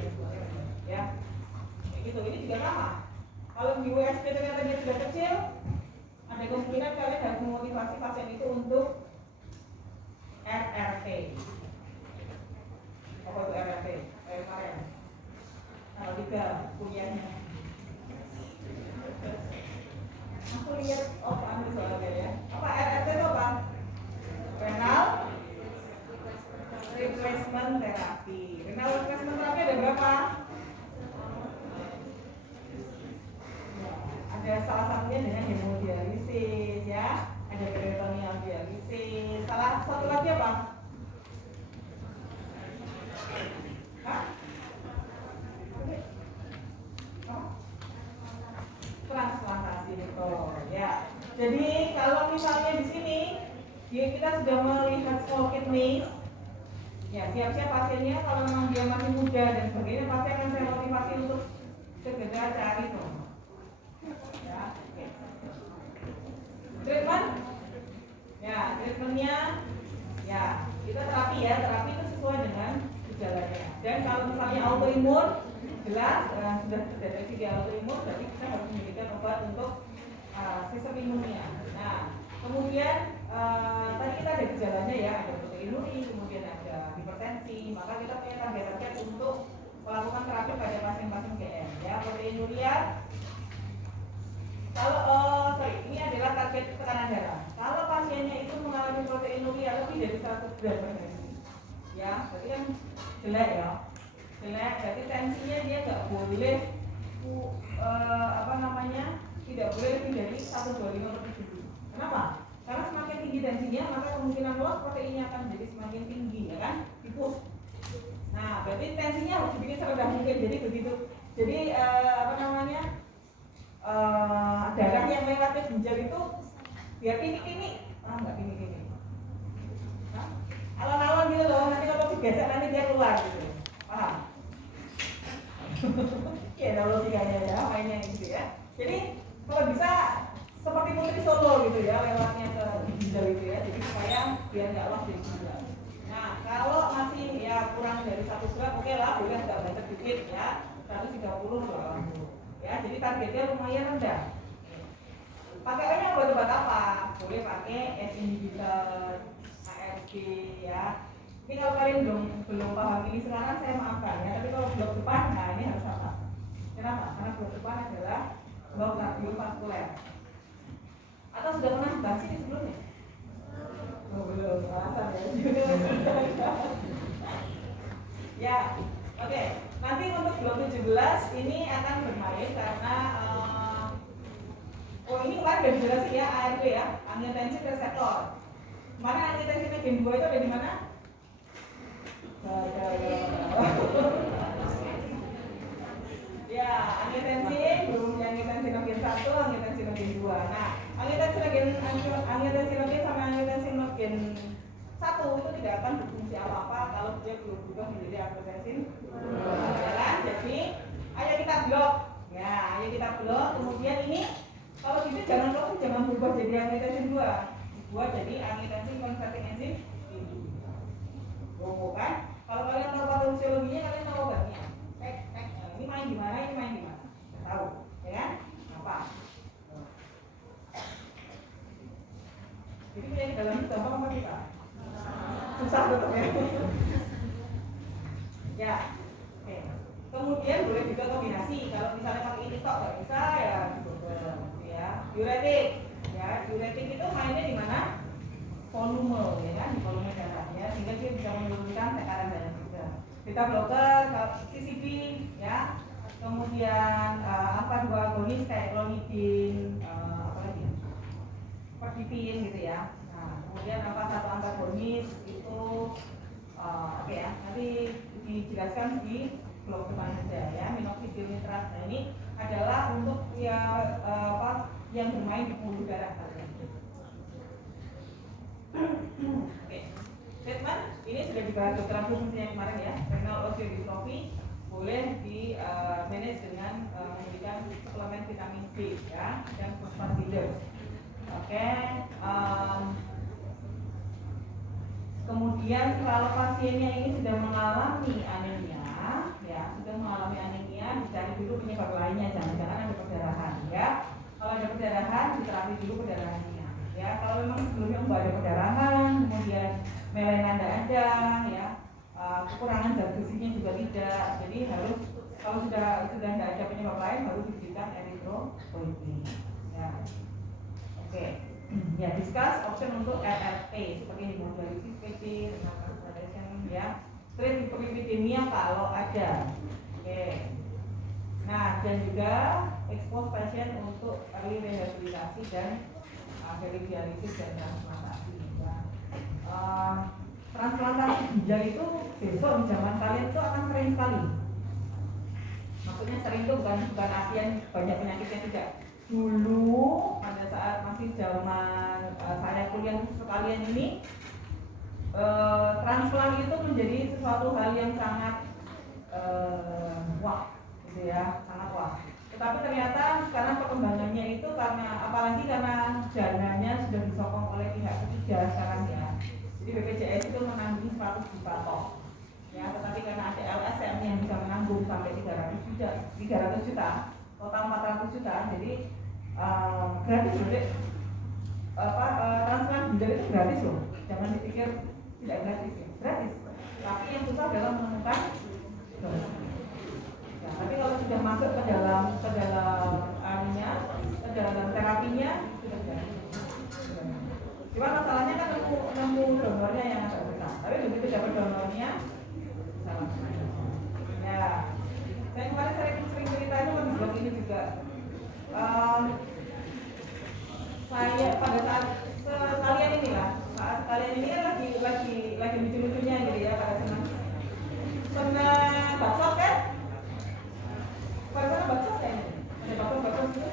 ya. Gitu. Ini juga sama. Kalau di USP ternyata dia sudah kecil, ada kemungkinan kalian harus memotivasi pasien itu untuk RRT. Apa itu RRT? Kemarin. Kalau tiga kuliahnya. Aku lihat ambil soalnya ya. Apa RRT itu apa? Renal replacement therapy. Renal replacement therapy ada berapa? Ada salah satunya dengan hemodialisis ya. Ada peritoneal dialisis. Salah satu lagi apa? Hah? Transplantasi betul ya. Jadi kalau misalnya di sini kita sudah melihat small kidney, ya siap-siap pasiennya kalau memang dia masih muda dan sebagainya pasti akan saya motivasi untuk segera cari tuh. Ya, oke. Treatment, ya treatmentnya, ya kita terapi ya, terapi itu sesuai dengan gejalanya. Dan kalau misalnya autoimun, jelas sudah terdeteksi di autoimun, berarti kita harus memberikan obat untuk sistem imunnya. Nah, kemudian tadi kita ada gejalanya ya, ada proteinuri, kemudian ada hipertensi, maka kita punya target-target untuk melakukan terapi pada pasien-pasien GM ya. Proteinuria, kalau ini adalah target tekanan darah. Kalau pasiennya itu mengalami proteinuria lebih dari 100 gram per hari, ya, berarti kan jelek ya, jelek. Berarti tensinya dia nggak boleh tidak boleh lebih dari 125/70. Kenapa? Karena semakin tinggi tensinya maka kemungkinan loss proteinnya akan menjadi semakin tinggi, ya kan? Dipush. Nah, berarti tensinya harus dibikin serendah mungkin. Jadi begitu. Jadi darah yang melewati ginjal itu biar kini-kini, nggak kini-kini. Alon-alon gitu loh. Nanti kalau digesek nanti dia keluar gitu. Paham? Ya, logikanya ya, mainnya gitu ya. Jadi kalau bisa seperti Putri Solo gitu ya, lewatnya ke ginjal itu ya, jadi supaya biar nggak loss di ginjal. Nah, kalau masih ya kurang dari 1 gram, oke lah, boleh nggak banyak dikit ya, 130 lah. Ya, jadi targetnya lumayan rendah. Pakainya obat-obat apa? Boleh pakai S inhibitor, ARB ya. Ini kalau kalian belum paham ini sekarang saya maafkan ya, tapi kalau blok depan, nah ini harus apa? Kenapa? Karena blok depan adalah blok kardiovaskuler. Atau sudah pernah bahas ini sebelumnya? Oh, belum, alasan ya. Ya, oke. Nanti untuk blok 17 ini akan bermain karena ini kemarin udah dijelasin ya, ARB ya, angiotensin reseptor. Kemarin angiotensin gen 2 itu ada di mana? Ya, angiotensin, belum angiotensin gen 1, angiotensin gen 2. Nah, Angiotensinogen sama angiotensinogen 1 itu tidak akan berfungsi apa-apa kalau dia belum berubah menjadi angiotensin 2, ya kan? Jadi ayo kita blok. Ya, ayo kita blok. Kemudian ini kalau gitu jangan berubah jadi angiotensin 2. Dibuat jadi angiotensin converting enzim. Oh, kan? Kalau kalian tahu patofisiologinya, kalian tahu obatnya. Ini main di mana? Ini main di mana? Tahu, ya kan? Apa? Jadi penyakit dalam itu gampang apa kita? Susah tetap ya. Ya, oke. Kemudian boleh juga kombinasi. Kalau misalnya pakai ini kok nggak bisa ya, ya. Diuretik, ya. Diuretik itu mainnya di mana? Volume, ya kan? Di volume darah, ya. Sehingga dia bisa menurunkan tekanan darah juga. Beta blocker, CCB, ya. Kemudian alpha 2 agonis kayak clonidin, perdipin gitu ya. Nah, kemudian alpha 1 antagonis itu oke ya. Nanti dijelaskan di blog depan saja ya. Minoxidil nitrat. Nah, ini adalah untuk ya yang bermain di pembuluh darah kalian. Oke. Statement ini sudah dibahas dokter fungsinya kemarin ya. Renal osteodystrophy boleh di manage dengan memberikan suplemen vitamin B ya dan fosfatidil. Oke. Kemudian kalau pasiennya ini sudah mengalami anemia, ya sudah mengalami anemia, dicari dulu penyebab lainnya, jangan-jangan ada perdarahan ya. Kalau ada perdarahan, diterapi dulu perdarahannya. Ya, kalau memang sebelumnya nggak ada perdarahan, kemudian melena tidak ada, ya kekurangan zat besinya juga tidak. Jadi harus kalau sudah tidak ada penyebab lain, baru diberikan eritropoietin. Ya, oke. Ya, discuss option untuk RRT seperti hemodialisis PT, renal transplantation, ya. Straight hyperlipidemia kalau ada. Oke. Nah, dan juga expose pasien untuk early rehabilitasi dan dialisis dan transplantasi. Ya. Transplantasi ginjal itu besok di zaman kalian itu akan sering sekali. Maksudnya sering itu bukan artian banyak penyakitnya tidak. Dulu pada saat masih zaman saya kuliah sekalian ini transplant itu menjadi sesuatu hal yang sangat wah gitu ya, sangat wah. Tetapi ternyata sekarang perkembangannya itu apalagi karena dananya sudah disokong oleh pihak ketiga sekarang ya. Jadi BPJS itu menanggung 100 juta toh. Ya, tetapi karena ada LSM yang bisa menanggung sampai 300 juta, total 400 juta. Jadi gratis loh, Dek. Transplant ginjal itu gratis loh. Jangan dipikir tidak gratis ya. Gratis. Tapi yang susah adalah menemukan donor. Ya, tapi kalau sudah masuk ke dalam terapinya sudah gratis. Cuma masalahnya kan nemu donornya yang agak susah. Tapi begitu dapat donornya, salah. Ya, saya kemarin sering ceritanya di blog ini juga. Saya pada saat kalian ini lah, saat kalian ini kan lagi lucu-lucunya gitu ya, pada senang bakso kan? Pada sana bakso kan? Ada bakso gitu.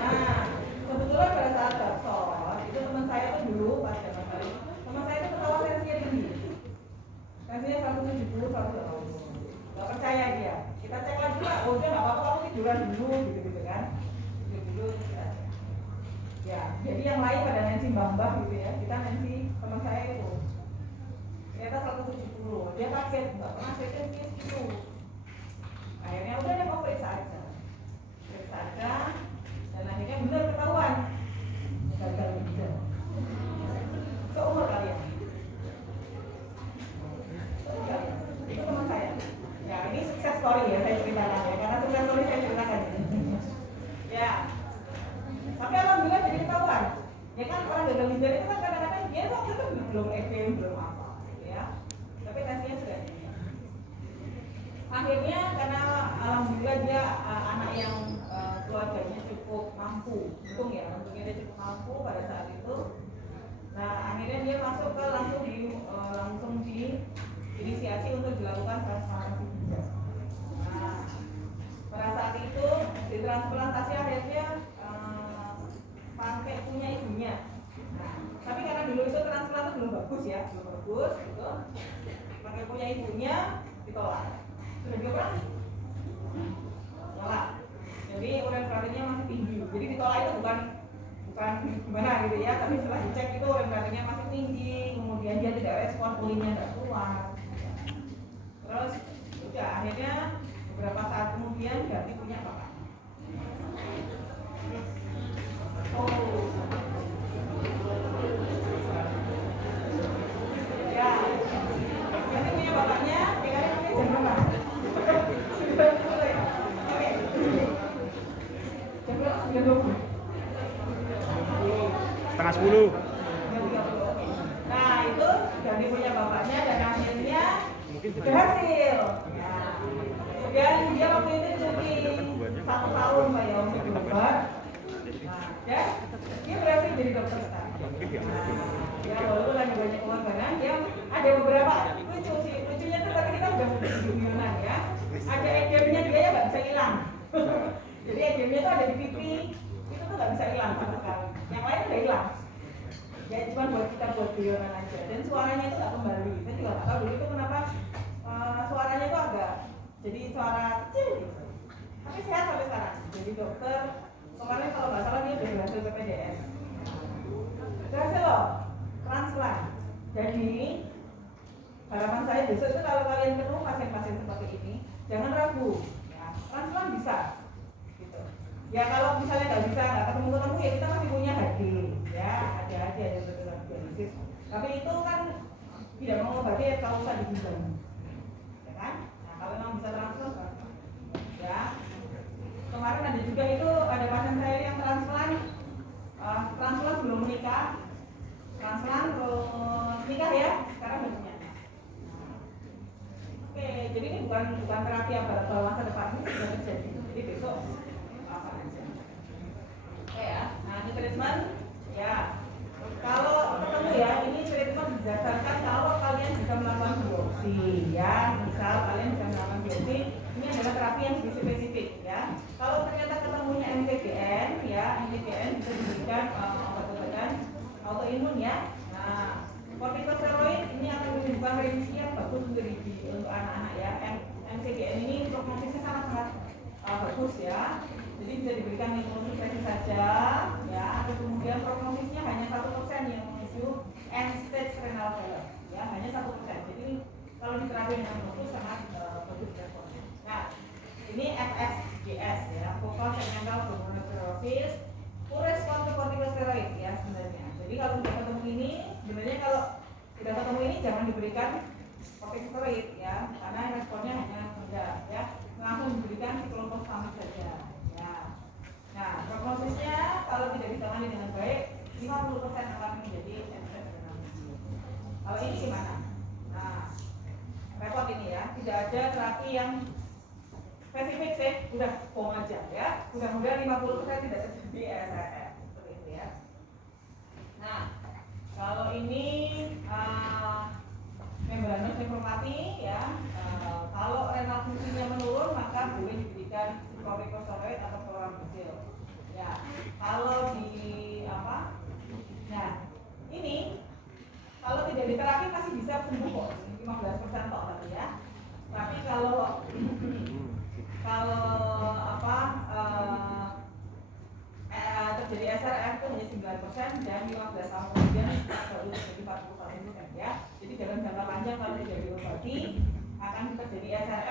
Nah, kebetulan pada saat bakso itu teman saya tuh dulu pas zaman kali, teman saya itu ketawa tensinya tinggi, tensinya 170, 180. Gak percaya dia, kita cek lagi lah, oh udah nggak apa-apa, kamu tiduran dulu gitu kan, tidur dulu. Ya, jadi yang lain pada tensi mbah gitu ya, kita tensi teman saya itu ternyata 170, dia kaget, nggak pernah saya tensi gitu. Akhirnya udah deh mau periksa aja, dan akhirnya benar ketahuan gagal ginjal. Seumur kalian. Itu teman saya. Ya, ini sukses story ya saya ceritakan ya, karena sukses story saya ceritakan. Ya. Tapi alhamdulillah jadi ketahuan. Ya kan orang gagal ginjal itu kan kadang-kadang dia waktu itu belum EKG, belum apa, ya. Tapi tensinya sudah tinggi. Akhirnya karena alhamdulillah dia anak yang keluarganya cukup mampu, untungnya dia cukup mampu pada saat itu. Nah akhirnya dia masuk ke langsung diinisiasi untuk dilakukan transplantasi ginjal. Nah pada saat itu ditransplantasi akhirnya pankreas bagus ya, belum bagus gitu. Pakai punya ibunya ditolak. Sudah dioperasi? Tolak. Jadi urin ferritinnya masih tinggi. Jadi ditolak itu bukan gimana gitu ya, tapi setelah dicek itu urin ferritinnya masih tinggi, kemudian dia tidak respon, urinnya tidak keluar. Terus udah akhirnya beberapa saat kemudian ganti punya bapak. Oh. Ya. Ganti punya bapaknya, tinggalnya pakai jam berapa? Oke. Jam berapa? Jam 20. Setengah 10. Nah itu ganti punya bapaknya dan akhirnya Mungkin berhasil. Nah, kemudian dia waktu itu cuti 1 tahun Pak ya untuk berobat. Nah, ya dia berhasil jadi dokter sekarang. Nah, ya walaupun lagi banyak pengorbanan, dia ada beberapa lucu sih. Lucunya tuh tapi kita udah guyonan ya. Ada edemnya dia ya nggak bisa hilang. Jadi edemnya tuh ada di pipi, itu tuh nggak bisa hilang sama sekali. Yang lain udah hilang. Ya cuma buat kita buat guyonan aja. Dan suaranya itu nggak kembali. Saya juga nggak tahu dulu itu kenapa suaranya itu agak jadi suara kecil gitu. Tapi sehat sampai sekarang. Jadi dokter kemarin kalau nggak salah dia udah berhasil PPDS. Berhasil loh, transplant. Jadi harapan saya besok itu kalau kalian ketemu pasien-pasien seperti ini, jangan ragu. Ya, transplant bisa. Gitu. Ya kalau misalnya nggak bisa, nggak ketemu ya kita masih punya HD. Ya ada aja yang betul dialisis. Tapi itu kan tidak mengobati kalau usah di ginjal. Ya kan? Nah kalau memang bisa transplant, ya. Kemarin ada juga itu ada pasien saya yang transplant sebelum menikah, transplant terus nikah ya, sekarang udah punya. Oke, jadi ini bukan terapi yang baru masa depan, ini sudah terjadi. Jadi besok apa aja. Oke ya, nah ini treatment ya. Kalau ketemu ya, ini treatment berdasarkan kalau kalian bisa melakukan biopsi ya. Misal kalian bisa melakukan biopsi, ini adalah terapi yang spesifik ya. Kalau ternyata ketemunya MTGN ya, MTGN bisa diberikan obat-obatan autoimun ya. Nah, kortikosteroid ini akan menyebabkan remisi yang bagus untuk anak-anak ya. MTGN ini prognosisnya sangat-sangat bagus ya. Jadi bisa diberikan imunosupresi saja ya. Atau kemudian prognosisnya hanya 1% yang menuju end stage renal failure ya, hanya 1%. Jadi kalau diterapkan dengan bagus sangat bagus responnya. Nah, ini FSGS ya, focal segmental glomerulonephrosis, full respon ke kortikosteroid ya sebenarnya. Jadi kalau sudah ketemu ini, sebenarnya kalau sudah ketemu ini jangan diberikan kortikosteroid ya, karena responnya hanya rendah ya. Langsung diberikan siklophosphamid saja ya. Nah, prognosisnya kalau tidak ditangani dengan baik 50% akan menjadi end-stage renal disease. Kalau ini gimana? Nah, repot ini ya, tidak ada terapi yang spesifik sih, udah bom aja ya. Mudah-mudahan 50% tidak terjadi ESRM seperti itu ya. Nah, kalau ini membranous nephropathy ya, kalau renal fungsinya menurun maka boleh diberikan kortikosteroid atau chlorambucil. Ya, kalau di apa? Nah, ini kalau tidak diterapi masih bisa sembuh kok, 15% kok tadi ya. Tapi kalau terjadi SRM itu hanya 9% dan 15 tahun kemudian baru terjadi 41% ya. Jadi dalam jangka panjang kalau tidak diobati akan terjadi SRM